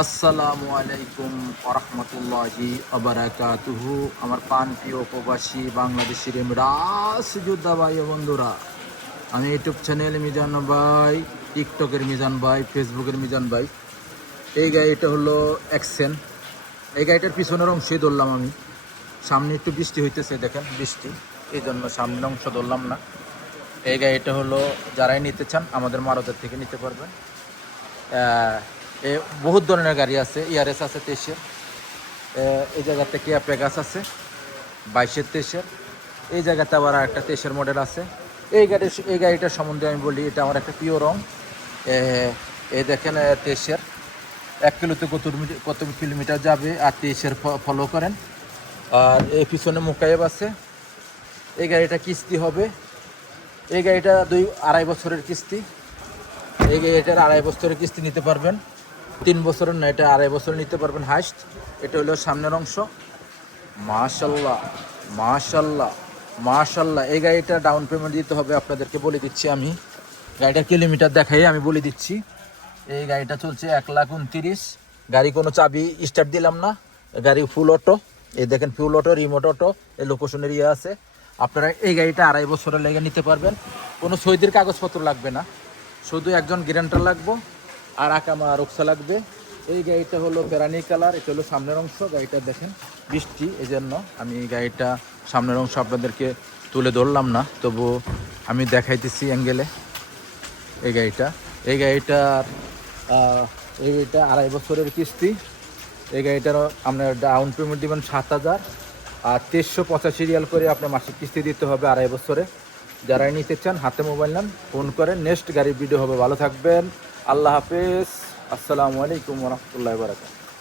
আসসালামু আলাইকুম ওরহমতুল্লাহি ওবারাকাতুহু। আমার পান প্রিয় প্রবাসী বাংলাদেশের রাস যোদ্ধা ভাই ও বন্ধুরা, আমি ইউটিউব চ্যানেল মিজান ভাই, টিকটকের মিজান ভাই, ফেসবুকের মিজান ভাই। এই গাড়িটা হলো অ্যাকসেন। এই গাড়িটার পিছনের অংশই ধরলাম আমি। সামনে একটু বৃষ্টি হইতেছে, দেখেন বৃষ্টি, এই জন্য সামনের অংশ ধরলাম না। এই গাড়িটা হলো যারাই নিতে চান আমাদের মারুতি থেকে নিতে পারবেন। বহুত ধরনের গাড়ি আছে, ইয়ারেস আছে 23-এর, এই জায়গাতে কিয়া পেগাস আছে 22-এর 23-এর, এই জায়গাতে আবার একটা 23-এর মডেল আছে। এই গাড়িটার সম্বন্ধে আমি বলি, এটা আমার একটা প্রিয় রং। এই দেখেন 23-এর 1 কিলোতে কত কিলোমিটার যাবে, আর 23-এর ফলো করেন। আর এই পিছনে মুকায়েব আছে। এই গাড়িটা কিস্তি হবে, এই গাড়িটা 2-2.5 বছরের কিস্তি। এই গাড়িটার 2.5 বছরের কিস্তি নিতে পারবেন, 3 বছরের না, এটা 2.5 বছর নিতে পারবেন হাইস্ট। এটা হলো সামনের অংশ। মাশাল্লাহ মাশাল্লাহ মাশাল্লাহ। এই গাড়িটা ডাউন পেমেন্ট দিতে হবে, আপনাদেরকে বলে দিচ্ছি আমি। গাড়িটার কিলোমিটার দেখাই আমি বলে দিচ্ছি। এই গাড়িটা চলছে 1,29,000। গাড়ি কোনো চাবি স্টার্ট দিলাম না, গাড়ি ফুল অটো। এই দেখেন ফুল অটো, রিমোট অটো, এই লোকেশনের ইয়ে আছে। আপনারা এই গাড়িটা 2.5 বছরের লেগে নিতে পারবেন। কোনো সইদের কাগজপত্র লাগবে না, শুধু একজন গ্যারান্টার লাগবে আর আকামা রক্সা লাগবে। এই গাড়িটা হলো পেরানি কালার, এটা হলো সামনের অংশ। গাড়িটা দেখেন বৃষ্টি, এই জন্য আমি এই গাড়িটা সামনের অংশ আপনাদেরকে তুলে ধরলাম না, তবু আমি দেখাইতেছি অ্যাঙ্গেলে। এই গাড়িটার 2.5 বছরের কিস্তি। এই গাড়িটার আপনার ডাউন পেমেন্ট দেবেন 7,000, আর 385 রিয়াল করে আপনার মাসিক কিস্তি দিতে হবে 2.5 বছরে। যারাই নিতে চান হাতে মোবাইল নেন, ফোন করেন। নেক্সট গাড়ির ভিডিও হবে। ভালো থাকবেন, আল্লাহ হাফেজ, আসসালামু আলাইকুম রহমতুল্লাহ বারাকাতুহু।